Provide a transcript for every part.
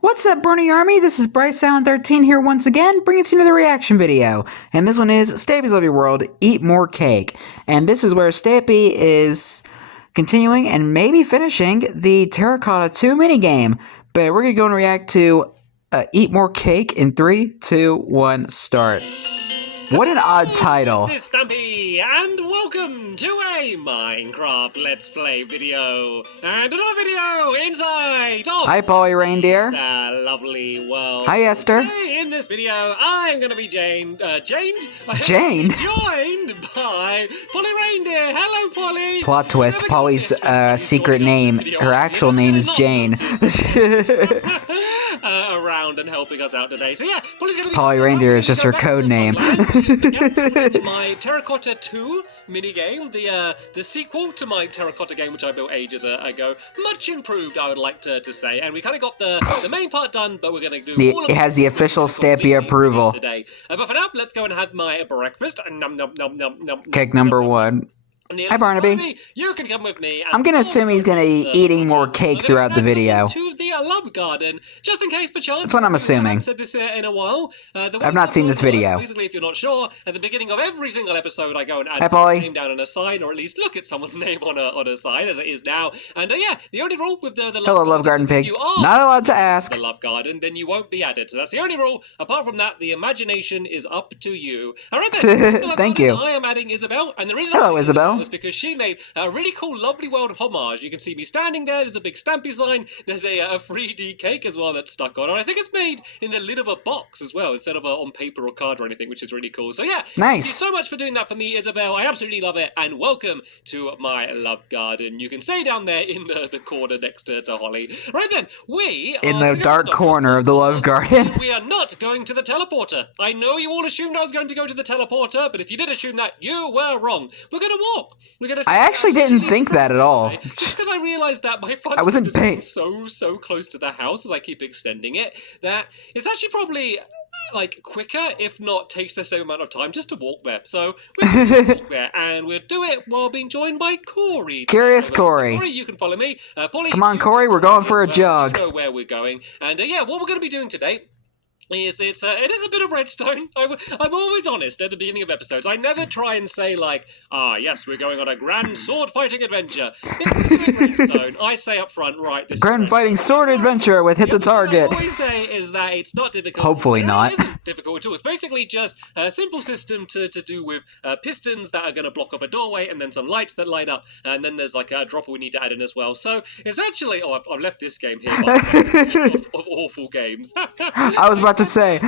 What's up, Brony Army? This is BryceAllen13 here once again, bringing to you another reaction video. And this one is Stampy's Lovely World, Eat More Cake. And this is where Stampy is continuing and maybe finishing the Terracotta 2 minigame. But we're going to go and react to Eat More Cake in 3, 2, 1, start. What an odd title. This is Stampy, and welcome to a Minecraft Let's Play video. And another video inside of Hi, Polly Reindeer. Lovely world. Hi, Esther. Today, in this video, I'm going to be Jane? joined by Polly Reindeer. Hello, Polly. Plot twist, Polly's secret name, her actual name is Jane. Around and helping us out today. So yeah, Polly's gonna be Polly Reindeer is just her code name. My Terracotta 2 minigame, the sequel to my Terracotta game, which I built ages ago. Much improved, I would like to say. And we kind of got the main part done, but we're gonna do all of it has the official Stampy approval today. But for now, let's go and have my breakfast. Num num num num num. Cake number 1. Hi, Barnaby. You can come with me. I'm gonna assume he's gonna be eating more cake throughout the video. To the love garden, just in case, perchance. That's what I'm assuming. I haven't said this in a while. I've not seen this video. Basically, if you're not sure, at the beginning of every single episode, I go and add Hi, someone's name down on a sign, or at least look at someone's name on a sign, as it is now. And yeah, the only rule with the Hello, love garden pigs. Not allowed to ask. The love garden, then you won't be added. So that's the only rule. Apart from that, the imagination is up to you. All right, then. Thank you. I am adding Isabel, and the reason Hello, Isabel. is because she made a really cool Lovely World homage. You can see me standing there. There's a big Stampy sign. There's a 3D cake as well that's stuck on. And I think it's made in the lid of a box as well, instead of on paper or card or anything, which is really cool. So yeah, nice. Thank you so much for doing that for me, Isabel. I absolutely love it. And welcome to my love garden. You can stay down there in the corner next to Holly. Right then, we in the dark corner of the love garden. We are not going to the teleporter. I know you all assumed I was going to go to the teleporter, but if you did assume that, you were wrong. We're going to walk. We're going to. I actually didn't think that at all. Because I realized that my fun I wasn't paying so close to the house as I keep extending it that it's actually probably like quicker, if not takes the same amount of time just to walk there. So we're going to walk there, and we'll do it while being joined by Corey. Curious Corey. So Corey, you can follow me. Polly, come on, Corey, we're going for a jog. You know where we're going, and yeah, what we're going to be doing today. It is a bit of redstone. I'm always honest at the beginning of episodes. I never try and say like, yes, we're going on a grand sword fighting adventure. It's redstone. I say up front, right, this grand fighting sword adventure with hit the target. What I always say is that it's not difficult. Hopefully not. It isn't difficult at all. It's basically just a simple system to do with pistons that are going to block up a doorway, and then some lights that light up, and then there's like a dropper we need to add in as well. So it's actually, I've left this game here of awful games. I was about to say,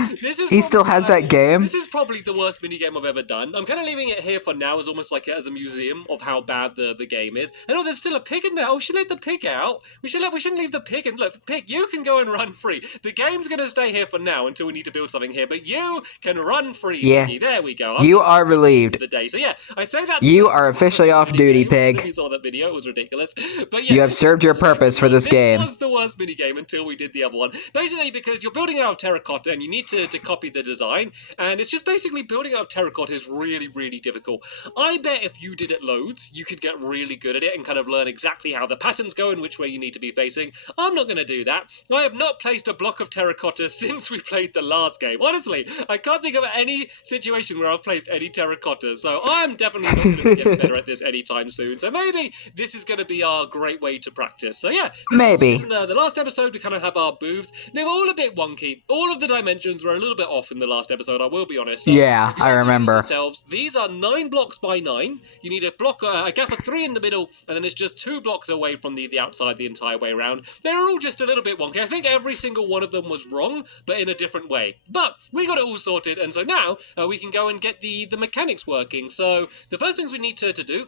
he still has that game. This is probably the worst minigame I've ever done. I'm kind of leaving it here for now as almost like as a museum of how bad the game is. And there's still a pig in there. Oh, we should let the pig out. We shouldn't leave the pig in. Look, pig, you can go and run free. The game's going to stay here for now until we need to build something here, but you can run free. Yeah. Piggy. There we go. You are relieved. The day. So yeah, I say that. You are officially off duty, pig. You saw that video. It was ridiculous. But yeah, you have served your purpose for this game. This was the worst minigame until we did the other one. Basically, because you're building out of terracotta and you need to copy the design, and it's just basically building out of terracotta is really difficult. I bet if you did it loads, you could get really good at it and kind of learn exactly how the patterns go and which way you need to be facing. I'm not going to do that. I have not placed a block of terracotta since we played the last game. Honestly, I can't think of any situation where I've placed any terracotta, so I'm definitely not going to get better at this anytime soon. So maybe this is going to be our great way to practice. So yeah, maybe. The last episode we kind of have our boobs. They were all a bit wonky. All of the dimensions were a little bit off in the last episode, I will be honest. So yeah, I remember. These are 9 blocks by 9. You need a block, a gap of 3 in the middle, and then it's just 2 blocks away from the outside the entire way around. They're all just a little bit wonky. I think every single one of them was wrong, but in a different way. But we got it all sorted, and so now we can go and get the mechanics working. So the first things we need to do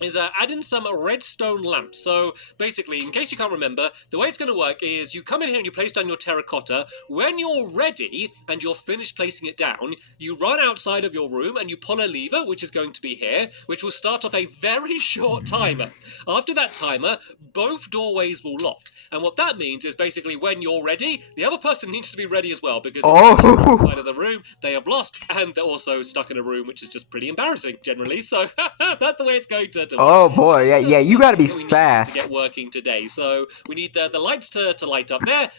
is add in some redstone lamps. So basically, in case you can't remember, the way it's going to work is you come in here and you place down your terracotta. When you're ready and you're finished placing it down, you run outside of your room and you pull a lever, which is going to be here, which will start off a very short timer. After that timer, both doorways will lock. And what that means is basically when you're ready, the other person needs to be ready as well, because outside of the room, they are lost, and they're also stuck in a room, which is just pretty embarrassing generally. So that's the way it's going to Oh boy, yeah, you gotta be that we need fast. to get working today. So we need the lights to light up there.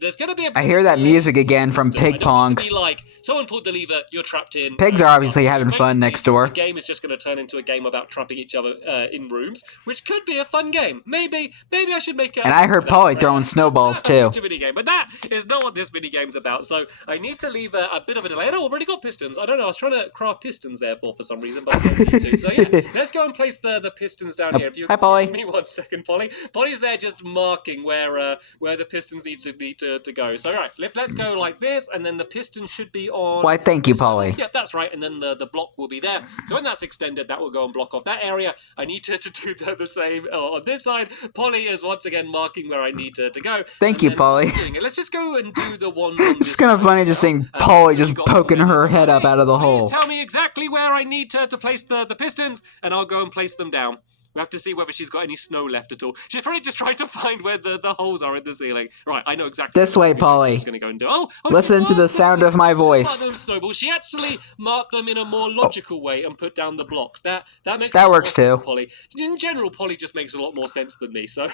There's going to be a... I hear that music again from Pig I don't Pong. want to be like, someone pulled the lever, you're trapped in... Pigs are obviously having fun next door. The game is just going to turn into a game about trapping each other in rooms, which could be a fun game. Maybe I should make a... And I heard Polly throwing snowballs too. Minigame, but that is not what this minigame's about. So I need to leave a bit of a delay. I know I've already got pistons. I don't know. I was trying to craft pistons there for some reason, but I don't need to. So yeah, let's go and place the pistons down here. If you hi, Polly. Give me 1 second, Polly. Polly's there just marking where the pistons need to go. So right, let's go like this, and then the piston should be on. Why, thank you, Polly. Yeah, that's right. And then the block will be there. So when that's extended, that will go and block off that area. I need to do the same on this side. Polly is once again marking where I need to go. Thank you, Polly. Let's just go and do the ones on this It's kind of funny just seeing Polly just poking her head up out of the hole. Please tell me exactly where I need to place the pistons, and I'll go and place them down. We have to see whether she's got any snow left at all. She's probably just trying to find where the holes are in the ceiling. Right, I know exactly. This way, Polly. Going to go and do. Oh, listen to the sound of my voice. Snowballs. She actually marked them in a more logical way and put down the blocks. That makes that works too. Polly. In general, Polly just makes a lot more sense than me. So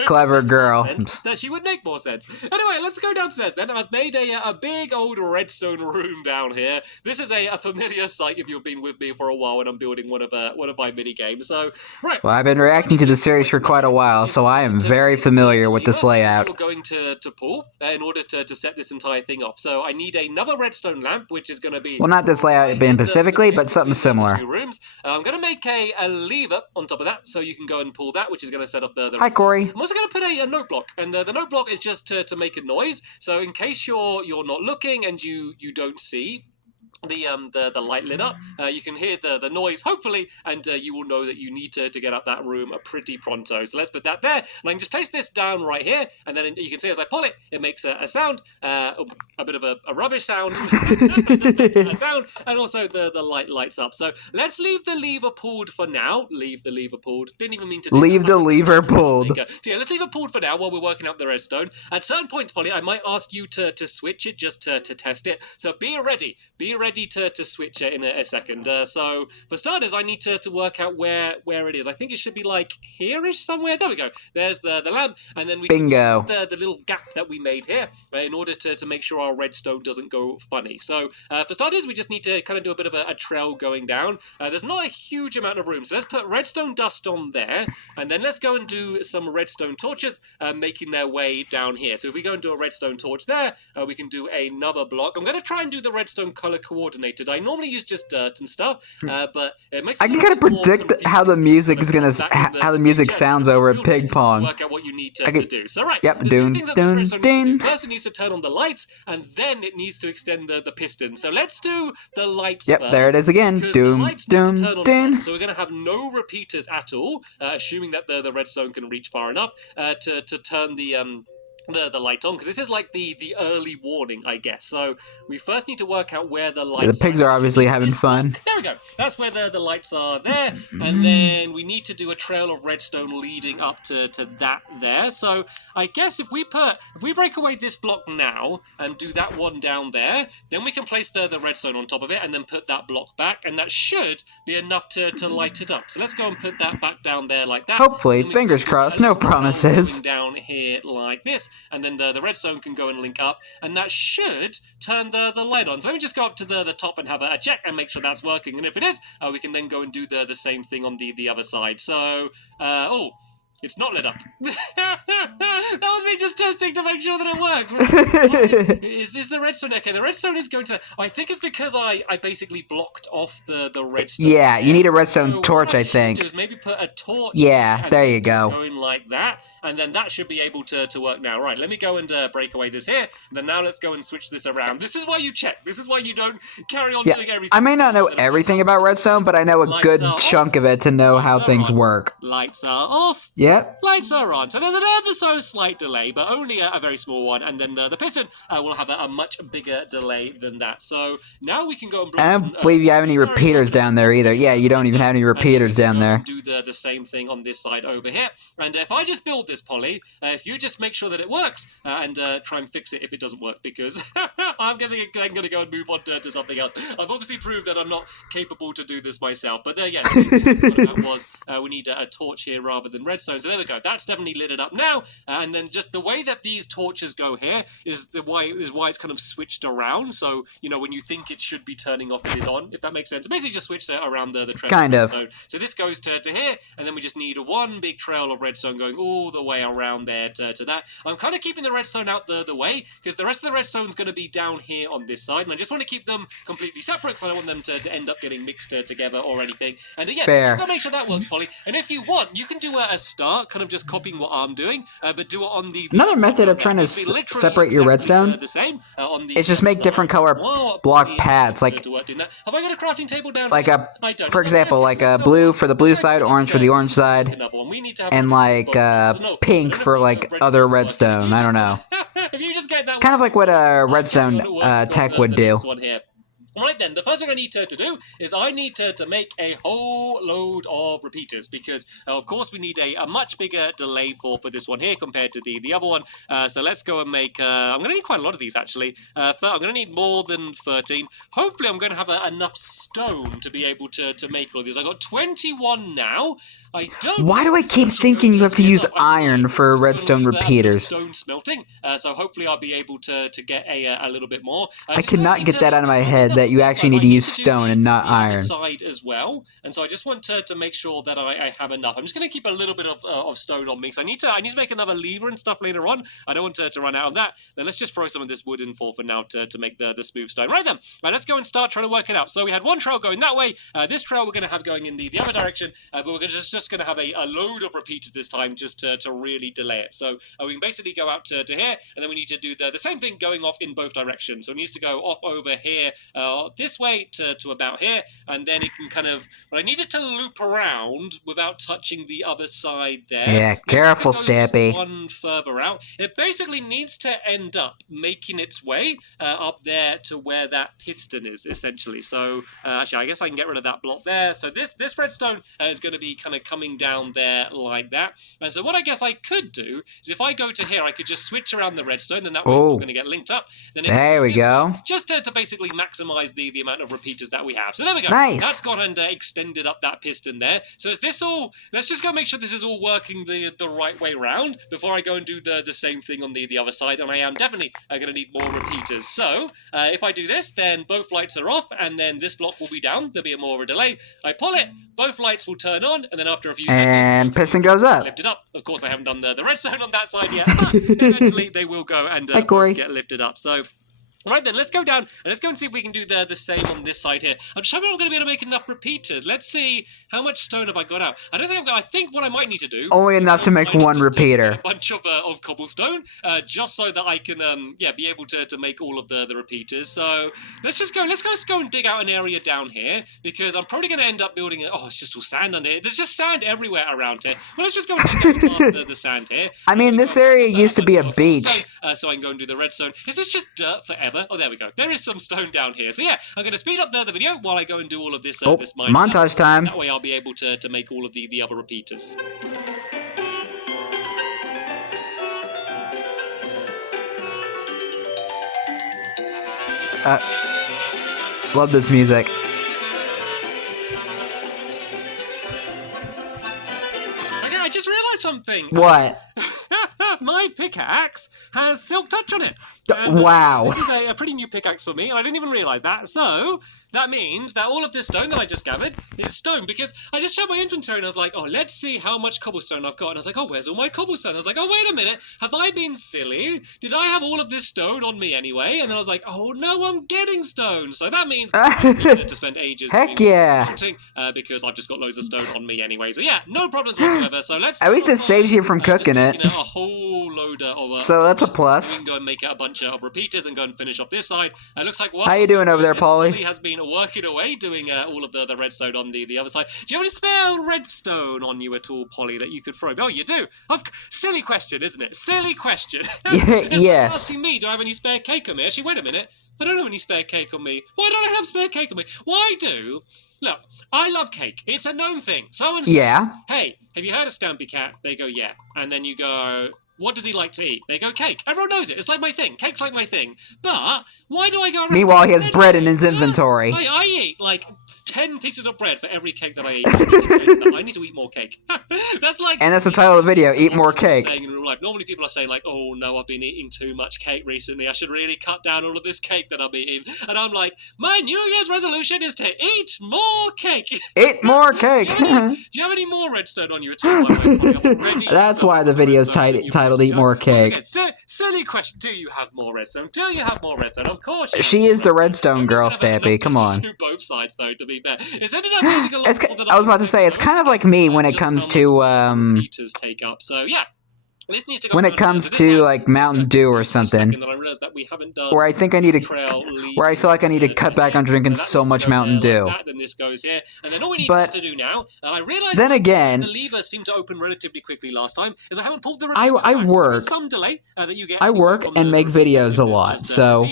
clever girl. That she would make more sense. Anyway, let's go downstairs then. I've made a big old redstone room down here. This is a familiar sight if you've been with me for a while, and I'm building one of my mini games. So. Right. Well, I've been reacting to the series for quite a while, so I am very familiar with this layout. We're going to pull in order to set this entire thing off. So I need another redstone lamp, which is going to be... Well, not this layout being specifically, but something similar. 2 rooms. I'm going to make a lever on top of that, so you can go and pull that, which is going to set off the Hi, Corey. I'm also going to put a note block, and the note block is just to make a noise. So in case you're not looking and you don't see the light lit up, you can hear the noise, hopefully, and you will know that you need to get out that room pretty pronto. So let's put that there, and I can just place this down right here, and then you can see as I pull it, it makes a sound, a bit of a rubbish sound, a sound, and also the light lights up. So let's leave the lever pulled for now. Leave the lever pulled. Didn't even mean to do leave that. the lever pulled. So yeah, let's leave it pulled for now while we're working out the redstone. At certain points, Polly, I might ask you to switch it just to test it. So be ready to switch it in a second. So for starters, I need to work out where it is. I think it should be like here-ish somewhere. There we go. There's the lamp, and then we bingo. Use the little gap that we made here in order to make sure our redstone doesn't go funny. So for starters, we just need to kind of do a bit of a trail going down. There's not a huge amount of room, so let's put redstone dust on there, and then let's go and do some redstone torches making their way down here. So if we go and do a redstone torch there, we can do another block. I'm going to try and do the redstone color coordinated. I normally use just dirt and stuff, but it makes I can kind of predict how the music is gonna, how the music sounds over at Pig Pong. Work out what you need to do. So right, yep, dun. First, it needs to turn on the lights, and then it needs to extend the piston. So let's do the lights. Yep, first, there it is again. Dun. So we're going to have no repeaters at all, assuming that the redstone can reach far enough to turn the light on, because this is like the early warning, I guess. So we first need to work out where the lights the pigs are obviously having fun. There we go. That's where the lights are there. And then we need to do a trail of redstone leading up to that there. So I guess if we break away this block now and do that one down there, then we can place the redstone on top of it and then put that block back, and that should be enough to light it up. So let's go and put that back down there like that. Hopefully, fingers crossed, no promises. Down here like this. And then the redstone can go and link up, and that should turn the light on. So let me just go up to the top and have a check and make sure that's working. And if it is, we can then go and do the same thing on the other side. So, it's not lit up. That was me just testing to make sure that it works. Is the redstone okay? The redstone is going to... I think it's because I basically blocked off the redstone. Yeah, you need a redstone torch, I think. Do is maybe put a torch... Yeah, there you go. Going like that, and then that should be able to work now. Right, let me go and break away this here. Then now let's go and switch this around. This is why you check. This is why you don't carry on doing everything. I may not know everything about redstone, but I know a good chunk of it to know how things work. Lights are off. Yeah. Yep. Lights are on. So there's an ever so slight delay, but only a very small one. And then the piston will have a much bigger delay than that. So now we can go and block. I don't believe you have any repeaters down there either. Yeah, you don't even have any repeaters down there. Do the same thing on this side over here. And if I just build this, Polly, if you just make sure that it works and try and fix it if it doesn't work, because I'm going to go and move on to something else. I've obviously proved that I'm not capable to do this myself. But yeah, what that was, we need a torch here rather than redstone. So there we go. That's definitely lit it up now. And then just the way that these torches go here is why it's kind of switched around. So, you know, when you think it should be turning off, it is on, if that makes sense. Basically just switch around the trail. Kind of. So this goes to here, and then we just need one big trail of redstone going all the way around there to that. I'm kind of keeping the redstone out the way, because the rest of the redstone's going to be down here on this side, and I just want to keep them completely separate, because I don't want them to end up getting mixed together or anything. And yeah, fair. I've got to make sure that works, Polly. And if you want, you can do a start, kind of just copying what I'm doing, but do it on the another method of trying to separate your redstone the same, on the is just make different color block paths, like have I got a crafting table down like here? for example, like a blue for the blue side, orange for the orange side, and like pink for like other redstone. I don't know. Kind of like what a redstone tech would do. Right then, the first thing I need to do is I need to make a whole load of repeaters, because of course we need a much bigger delay for this one here compared to the other one. So let's go and make, I'm going to need quite a lot of these actually. I'm going to need more than 13. Hopefully I'm going to have enough stone to be able to make all of these. I've got 21 now. I don't. Why do I keep thinking you have to use iron for redstone repeaters? Stone smelting. So hopefully I'll be able to get a little bit more. I cannot get that out of my head that you actually need to use stone and not iron. Side as well, and so I just want to make sure that I have enough. I'm just going to keep a little bit of stone on me, so I need to make another lever and stuff later on. I don't want to run out of that. Then let's just throw some of this wood in for now to make the smooth stone. Right then, let's go and start trying to work it out. So we had one trail going that way. This trail we're going to have going in the other direction, but we're just going to have a load of repeaters this time, just to really delay it. So we can basically go out to here, and then we need to do the same thing going off in both directions. So it needs to go off over here, this way to about here, and then it can kind of, I need it to loop around without touching the other side there. Yeah, careful, Stampy. One further out. It basically needs to end up making its way up there to where that piston is, essentially. So actually, I guess I can get rid of that block there. So this redstone is going to be kind of coming down there like that. And so what I guess I could do is if I go to here, I could just switch around the redstone, then that way it's all going to get linked up. Then there we go. Just to basically maximize the amount of repeaters that we have. So there we go. Nice. That's gone and extended up that piston there. So is this all, let's just go make sure this is all working the right way round before I go and do the same thing on the other side. And I am definitely going to need more repeaters. So if I do this, then both lights are off, and then this block will be down. There'll be more of a delay. I pull it, both lights will turn on, and then after a few seconds, and piston goes up. Lift it up. Of course, I haven't done the redstone on that side yet, but eventually they will go and get lifted up. So right then, let's go down and let's go and see if we can do the same on this side here. I'm just hoping I'm going to be able to make enough repeaters. Let's see, how much stone have I got out? I don't think I've got, I think what I might need to do... Only enough to make one repeater. A bunch of cobblestone, just so that I can, be able to make all of the repeaters. So let's go and dig out an area down here, because I'm probably going to end up building it. Oh, it's just all sand under here. There's just sand everywhere around here. Well, let's just go and dig out past the sand here. I mean, this area used to be a beach. So I can go and do the redstone. Is this just dirt forever? Oh, there we go. There is some stone down here. So yeah, I'm going to speed up the video while I go and do all of this this mining. Montage time. That way I'll be able to make all of the other repeaters. Love this music. Okay, I just realized something. What? My pickaxe has silk touch on it. Wow. This is a pretty new pickaxe for me, and I didn't even realize that. So that means that all of this stone that I just gathered is stone, because I just showed my inventory and I was like, oh, let's see how much cobblestone I've got. And I was like, oh, where's all my cobblestone? I was like, oh, wait a minute. Have I been silly? Did I have all of this stone on me anyway? And then I was like, oh, no, I'm getting stone. So that means I'm going to spend ages Heck yeah. smelting, because I've just got loads of stone on me anyway. So yeah, no problems whatsoever. So let's... At least it saves you from cooking it. A whole load of... So that's a plus. We can go and make a bunch of repeaters and go and finish off this side. It looks like what? How you doing over there, Polly? Polly has been working away, doing all of the redstone on the other side. Do you have any spare redstone on you at all, Polly, that you could throw? Oh, you do. Silly question, isn't it? Silly question. It's Yes. like asking me, do I have any spare cake on me? Actually, wait a minute. I don't have any spare cake on me. Why don't I have spare cake on me? Why do? Look, I love cake. It's a known thing. Someone says, Yeah. hey, have you heard of Stampy Cat? They go, yeah. And then you go, what does he like to eat? They go, cake. Everyone knows it. It's like my thing. Cake's like my thing. But why do I go around? Meanwhile, he has bread in his inventory. I eat like 10 pieces of bread for every cake that I eat. I need to eat more cake. That's like, And that's the title of the video, Eat More Cake. Saying in real life. Normally people are saying like, oh no, I've been eating too much cake recently. I should really cut down all of this cake that I'm eating. And I'm like, my New Year's resolution is to eat more cake. Eat more cake. Do you have any more redstone on you at all? That's why the video's titled Eat More Cake. Silly question. Do you have more redstone? Do you have more redstone? Of course you have. She is the redstone girl, Stampy. Come on. Do both sides though, to be fair. It's ended up using a lot more than I was about to say, it's kind of like me when it comes to, repeaters take up. So yeah. This needs to go when it comes to like Mountain Dew or something, where I think I need to, where I feel like I need to cut back on drinking so much Mountain Dew. Then this goes here, and then all we need But to do now, I realized then again, the levers seem to open relatively quickly last time, is I haven't pulled the I repeaters back, so work. there's some delay that you get. I work and make videos a lot, so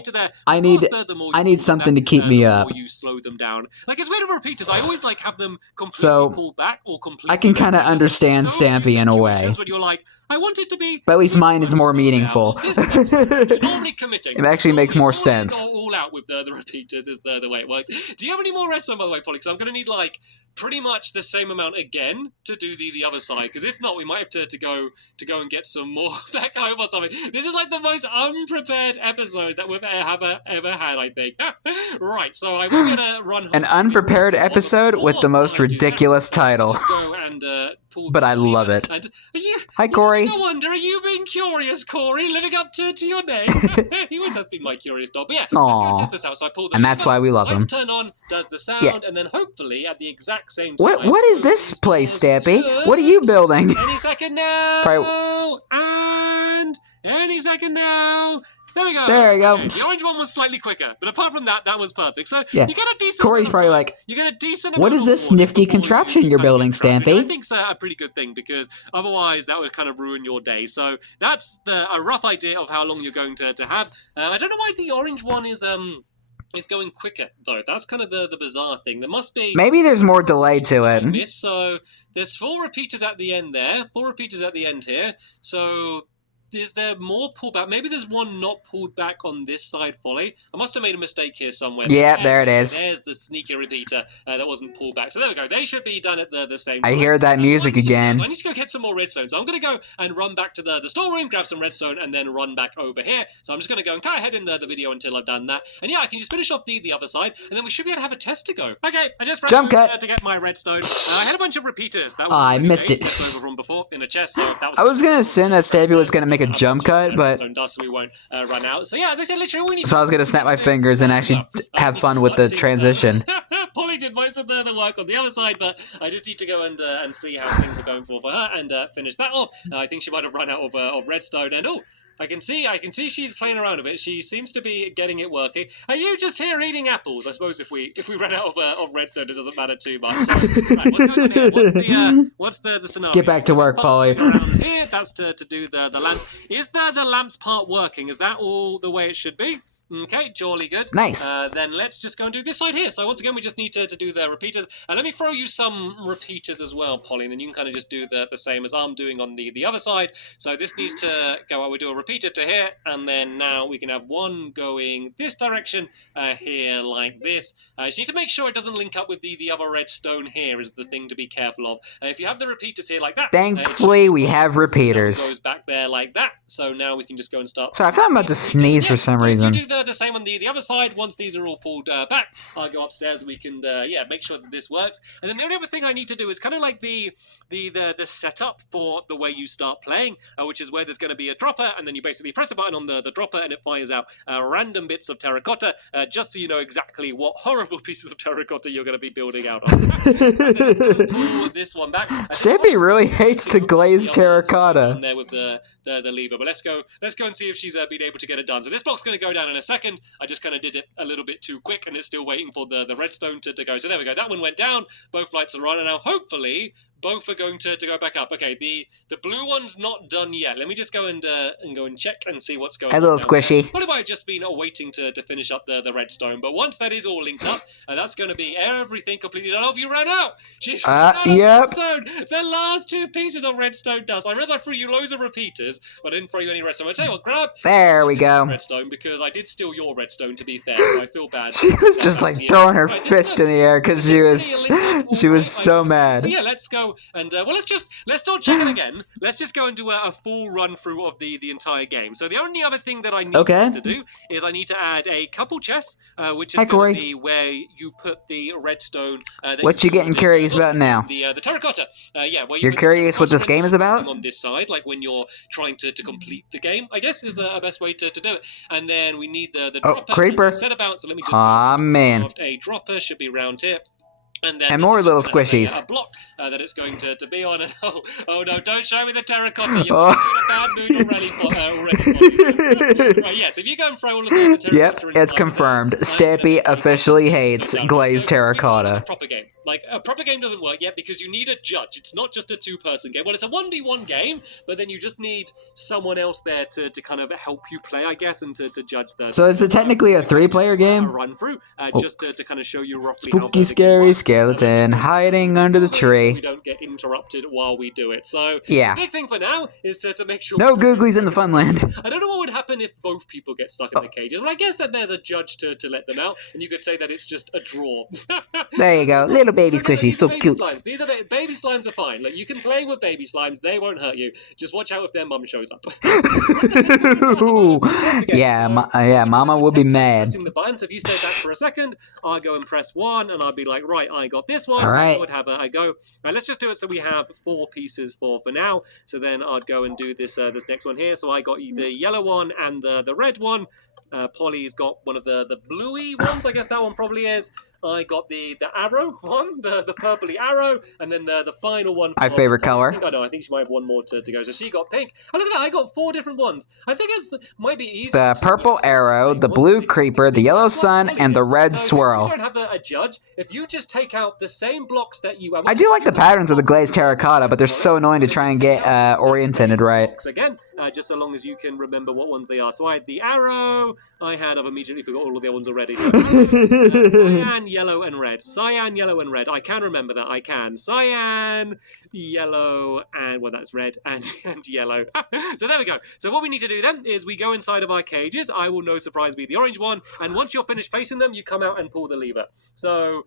I need something to keep me up. You slow them down. Like it's weird with repeaters. I always like have them completely pulled back or completely. I can kind of understand Stampy in a way. When you're like, I want it to be. But at least mine is more meaningful. Normally committing. It actually makes more sense. All out with the repeaters is the way it works. Do you have any more redstone, by the way, Polly? Because I'm going to need like pretty much the same amount again to do the other side. Because if not, we might have to go and get some more back home or something. This is like the most unprepared episode that we've ever had, I think. Right, so I'm going to run home. An unprepared episode with the most ridiculous title. Just go and but I love it. Hi, Corey. No wonder, are you being curious, Corey? Living up to your name? He always has been my curious dog. But yeah, let's go test this out. So I pull the and that's why we love him. Lights turn on, does the sound, and then hopefully at the exact same time. What is this place, Stampy? What are you building? Any second now. And any second now. There we go. There we go. Okay. The orange one was slightly quicker, but apart from that, that was perfect. So yeah. you get a decent. Corey's probably like, you get a decent. What is this nifty contraption you're building, Stampy? I think's a pretty good thing because otherwise that would kind of ruin your day. So that's a rough idea of how long you're going to have. I don't know why the orange one is going quicker though. That's kind of the bizarre thing. There must be. Maybe there's more delay to it. So there's 4 repeaters at the end there. 4 repeaters at the end here. So. Is there more pulled back? Maybe there's one not pulled back on this side, Folly. I must have made a mistake here somewhere. Yeah, there it is. There's the sneaky repeater that wasn't pulled back. So there we go. They should be done at the same time. I hear that music again. So I need to go get some more redstone. So I'm going to go and run back to the storeroom, grab some redstone, and then run back over here. So I'm just going to go and cut ahead in the video until I've done that. And yeah, I can just finish off the other side, and then we should be able to have a test to go. Okay, I just ran over to get my redstone. I had a bunch of repeaters. That I missed it. Over from before in a chest. So that was I was going to assume that Stampy was going to make a jump cut, but dust, so we won't run out. So yeah, as I said, literally all we need. So I was gonna snap my fingers and actually have fun with the transition. Polly did most of the work on the other side, but I just need to go and see how things are going for her and finish that off. I think she might have run out of redstone, and I can see she's playing around a bit. She seems to be getting it working. Are you just here eating apples? I suppose if we run out of redstone, it doesn't matter too much. So, right, what's going on here? What's the scenario? Get back to work, Polly. Around here, that's to do the lamps. Is the lamps part working? Is that all the way it should be? Okay, jolly good. Nice. Then let's just go and do this side here. So once again, we just need to do the repeaters. Let me throw you some repeaters as well, Polly, and then you can kind of just do the same as I'm doing on the other side. So this needs to go, we do a repeater to here, and then now we can have one going this direction here like this. So you need to make sure it doesn't link up with the other redstone here is the thing to be careful of. If you have the repeaters here like that. Thankfully, we have repeaters. It goes back there like that. So now we can just go and start. So I thought I'm about to sneeze for some reason. You do the same on the other side. Once these are all pulled back, I'll go upstairs. We can make sure that this works. And then the only other thing I need to do is kind of like the setup for the way you start playing, which is where there's going to be a dropper, and then you basically press a button on the dropper, and it fires out random bits of terracotta, just so you know exactly what horrible pieces of terracotta you're going to be building out of. And then let's go and pull this one back. Stampy really hates to glaze terracotta. On there with the lever, but let's go and see if she's been able to get it done. So this block's going to go down in a second. I just kind of did it a little bit too quick, and it's still waiting for the redstone to go. So there we go. That one went down. Both lights are on, and now hopefully both are going to go back up. Okay, the blue one's not done yet. Let me just go and check and see what's going on. A little squishy. What have I just been waiting to finish up the redstone? But once that is all linked up, that's going to be everything completely done. Oh, you ran out! She's ran out of redstone! The last two pieces of redstone dust. I realized I threw you loads of repeaters, but I didn't throw you any redstone. I'll tell you what, grab... There we go. Redstone, because I did steal your redstone, to be fair, so I feel bad. She was just like throwing her fist in the air because she was so mad. So yeah, let's go and let's not check it again. Let's just go and do a full run through of the entire game. So the only other thing that I need to do is I need to add a couple chests, which is going to be where you put the redstone. What you getting curious about now? The terracotta. Where you're curious what this game is about? On this side, like when you're trying to complete the game, I guess is the best way to do it. And then we need the dropper. Creeper. Set about. So let me just. Man. A dropper should be round here. And then more little squishies. A block that it's going to be on. And oh no! Don't show me the terracotta. You're in a bad mood already. Right, yes. If you go and throw all of the terracotta. Yep, it's confirmed. Stampy officially hates glazed terracotta. A proper game. Like, a proper game doesn't work yet because you need a judge. It's not just a two-person game. Well, it's a 1v1 game, but then you just need someone else there to kind of help you play, I guess, and to judge the... So is it technically a three-player game? Run through, just to kind of show you roughly Spooky, scary skeleton hiding under the tree. So we don't get interrupted while we do it. So, yeah. The big thing for now is to make sure... No googlies in the funland. I don't know what would happen if both people get stuck in the cages. Well, I guess that there's a judge to let them out, and you could say that it's just a draw. There you go. Little baby squishy, so cute. Slimes. These are baby slimes are fine. Like, you can play with baby slimes; they won't hurt you. Just watch out if their mum shows up. Mama will be mad. Pressing the button. So if you stay back for a second, I'll go and press 1, and I'll be like, right, I got this one. All right. I would have a go. Right, let's just do it so we have 4 pieces for now. So then I'd go and do this next one here. So I got the yellow one and the red one. Polly's got one of the bluey ones. I guess that one probably is. I got the arrow one, the purpley arrow, and then the final one. My favorite color. I think she might have one more to go. So she got pink. Oh, look at that! I got 4 different ones. I think might be easy. The purple arrow, the blue creeper, the yellow sun, and the red swirl. If you don't have a judge, if you just take out the same blocks that you have. I do like the patterns of the glazed terracotta, but they're so annoying to try and get oriented right. Again, just so long as you can remember what ones they are. So I had the arrow. I've immediately forgot all of the other ones already. So cyan, yellow, and red. Cyan, yellow, and red. I can remember that. I can. Cyan, yellow, and, well, that's red and yellow. So there we go. So what we need to do then is we go inside of our cages. I will, no surprise, be the orange one. And once you're finished placing them, you come out and pull the lever. So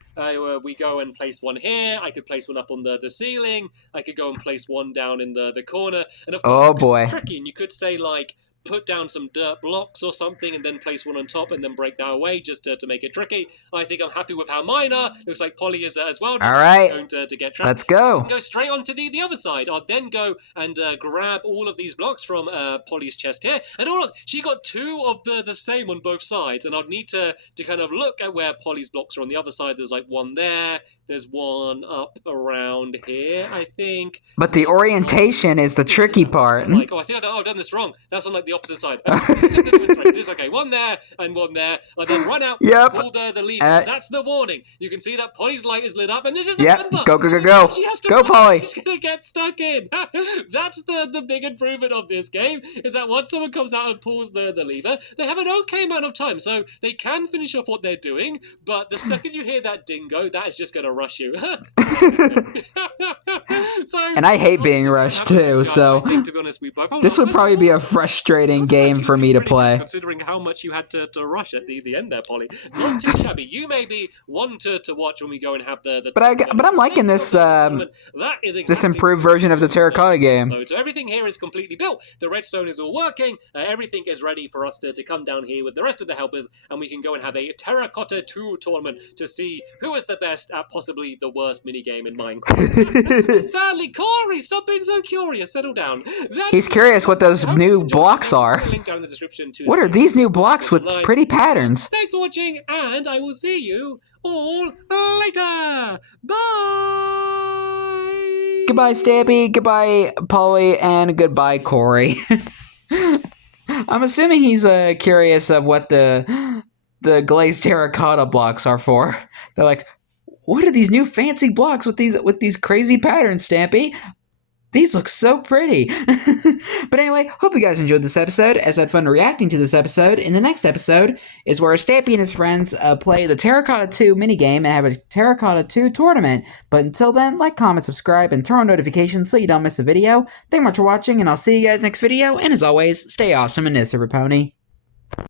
we go and place one here. I could place one up on the ceiling. I could go and place one down in the corner. And of course, oh boy. Tricky. And you could say, like, put down some dirt blocks or something and then place one on top and then break that away just to make it tricky. I think I'm happy with how mine are. Looks like Polly is as well. All right. Going to get trapped. Let's go. Go straight on to the other side. I'll then go and grab all of these blocks from Polly's chest here. And oh, look, she got 2 of the same on both sides. And I'd need to kind of look at where Polly's blocks are on the other side. There's like one there. There's one up around here, I think. But the orientation is the tricky part. Like, I think I've done this wrong. That's on like the opposite side. It's okay. One there and one there. And then run out. Yep. Pull the lever. That's the warning. You can see that Polly's light is lit up, and this is the number. Go. She has to go, Polly. She's gonna get stuck in. That's the big improvement of this game, is that once someone comes out and pulls the lever, they have an okay amount of time, so they can finish off what they're doing. But the second you hear that dingo, that is just gonna rush you. And I hate being rushed too, so I think, to be honest, this would probably be a frustrating frustrating This is game actually for me looking to pretty good, play. considering how much you had to rush at the end there, Polly. Not too shabby. You may be one to watch when we go and have the But I'm liking this tournament. That is this exactly improved version of the terracotta game. So everything here is completely built. The redstone is all working. Everything is ready for us to come down here with the rest of the helpers, and we can go and have a Terracotta 2 tournament to see who is the best at possibly the worst minigame in Minecraft. Sadly, Corey, stop being so curious. Settle down. He's curious what those new blocks are. Link down in the description to What are these new blocks with pretty patterns? Thanks for watching, and I will see you all later. Bye. Goodbye, Stampy. Goodbye, Polly, and goodbye, Corey. I'm assuming he's curious of what the glazed terracotta blocks are for. They're like, what are these new fancy blocks with these crazy patterns, Stampy? These look so pretty. But anyway, hope you guys enjoyed this episode, as I had fun reacting to this episode. In the next episode is where Stampy and his friends play the Terracotta 2 minigame and have a Terracotta 2 tournament. But until then, like, comment, subscribe, and turn on notifications so you don't miss a video. Thank you much for watching, and I'll see you guys next video. And as always, stay awesome and this, Pony.